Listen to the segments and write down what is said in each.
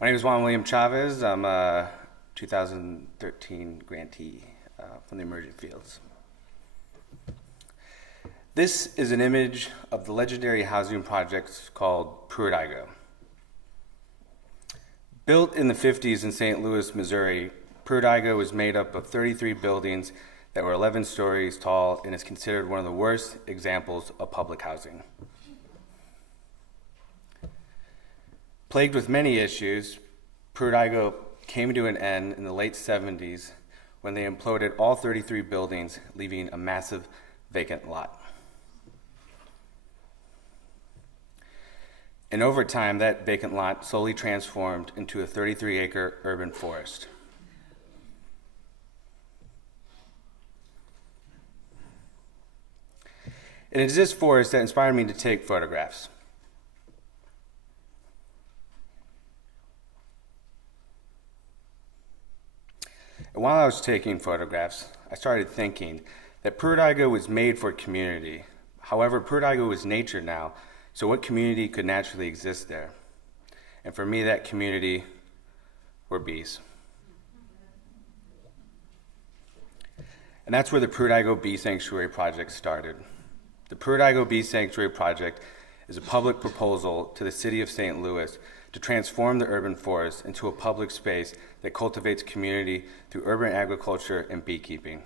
My name is Juan Chávez. I'm a 2013 grantee from the Emerging Fields. This is an image of the legendary housing project called Pruitt-Igoe. Built in the 50s in St. Louis, Missouri, Pruitt-Igoe was made up of 33 buildings that were 11 stories tall and is considered one of the worst examples of public housing. Plagued with many issues, Pruitt-Igoe came to an end in the late 70s when they imploded all 33 buildings, leaving a massive vacant lot. And over time, that vacant lot slowly transformed into a 33-acre urban forest. And it is this forest that inspired me to take photographs. And while I was taking photographs, I started thinking that Pruitt-Igoe was made for community. However, Pruitt-Igoe is nature now, so what community could naturally exist there? And for me, that community were bees. And that's where the Pruitt-Igoe Bee Sanctuary Project started. The Pruitt-Igoe Bee Sanctuary Project is a public proposal to the city of St. Louis to transform the urban forest into a public space that cultivates community through urban agriculture and beekeeping.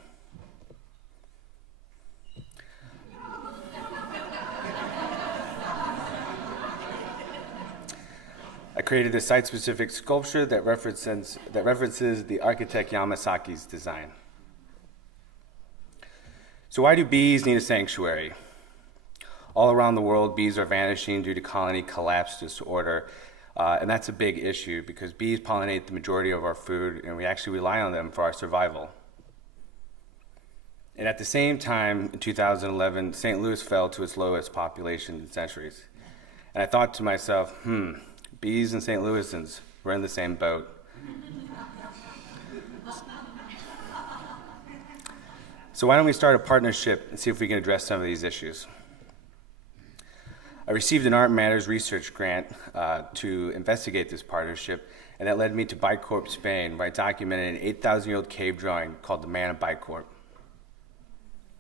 I created a site-specific sculpture that references the architect Yamasaki's design. So why do bees need a sanctuary? All around the world, bees are vanishing due to colony collapse disorder, and that's a big issue because bees pollinate the majority of our food, and we actually rely on them for our survival. And at the same time, in 2011, St. Louis fell to its lowest population in centuries. And I thought to myself, bees and St. Louisans, we're in the same boat. So why don't we start a partnership and see if we can address some of these issues? I received an Art Matters research grant to investigate this partnership, and that led me to Bicorp, Spain, where I documented an 8,000-year-old cave drawing called the Man of Bicorp.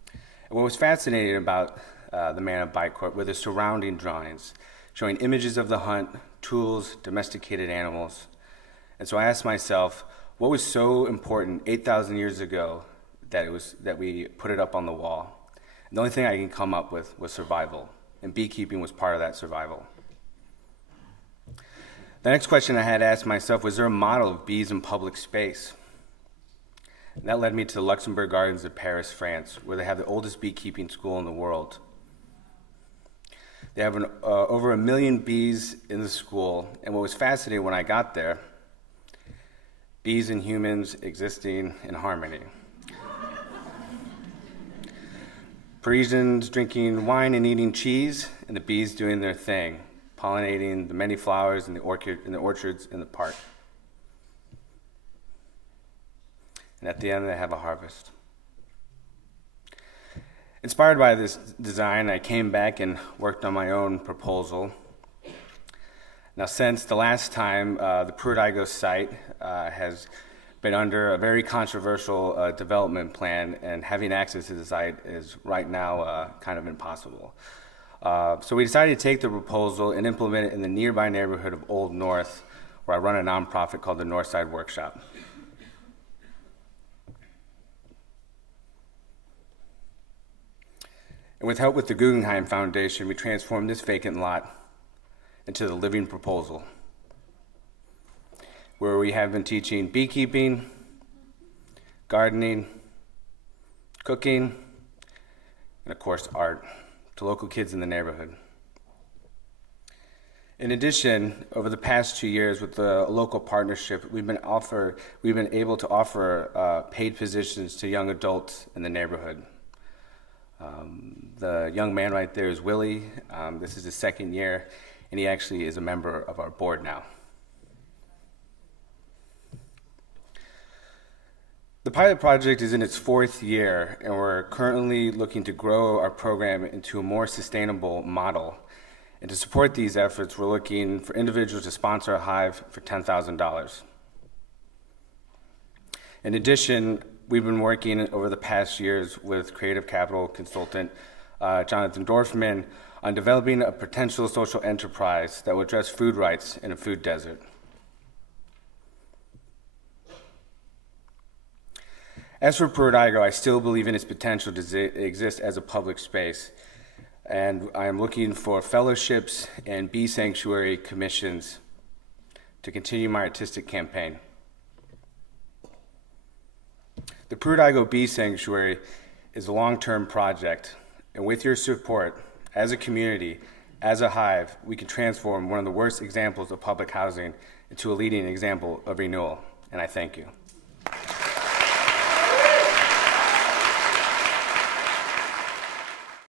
And what was fascinating about the Man of Bicorp were the surrounding drawings, showing images of the hunt, tools, domesticated animals. And so I asked myself, what was so important 8,000 years ago that we put it up on the wall? And the only thing I can come up with was survival. And beekeeping was part of that survival. The next question I had to ask myself, was there a model of bees in public space? And that led me to the Luxembourg Gardens of Paris, France, where they have the oldest beekeeping school in the world. They have over 1 million bees in the school, and what was fascinating when I got there, bees and humans existing in harmony. Parisians drinking wine and eating cheese, and the bees doing their thing, pollinating the many flowers in the orchards in the park. And at the end, they have a harvest. Inspired by this design, I came back and worked on my own proposal. Now, since the last time, the Pruitt-Igoe site has been under a very controversial development plan, and having access to the site is right now kind of impossible. So we decided to take the proposal and implement it in the nearby neighborhood of Old North, where I run a nonprofit called the Northside Workshop. And with help with the Guggenheim Foundation, we transformed this vacant lot into the living proposal, where we have been teaching beekeeping, gardening, cooking, and of course art to local kids in the neighborhood. In addition, over the past 2 years with the local partnership, we've been able to offer paid positions to young adults in the neighborhood. The young man right there is Willie. This is his second year, and he actually is a member of our board now. The pilot project is in its 4th year, and we're currently looking to grow our program into a more sustainable model And to support these efforts, we're looking for individuals to sponsor a hive for $10,000. In addition, we've been working over the past years with creative capital consultant Jonathan Dorfman on developing a potential social enterprise that will address food rights in a food desert. As for Pruitt-Igoe, I still believe in its potential to exist as a public space, and I am looking for fellowships and bee sanctuary commissions to continue my artistic campaign. The Pruitt-Igoe Bee Sanctuary is a long-term project, and with your support, as a community, as a hive, we can transform one of the worst examples of public housing into a leading example of renewal, and I thank you.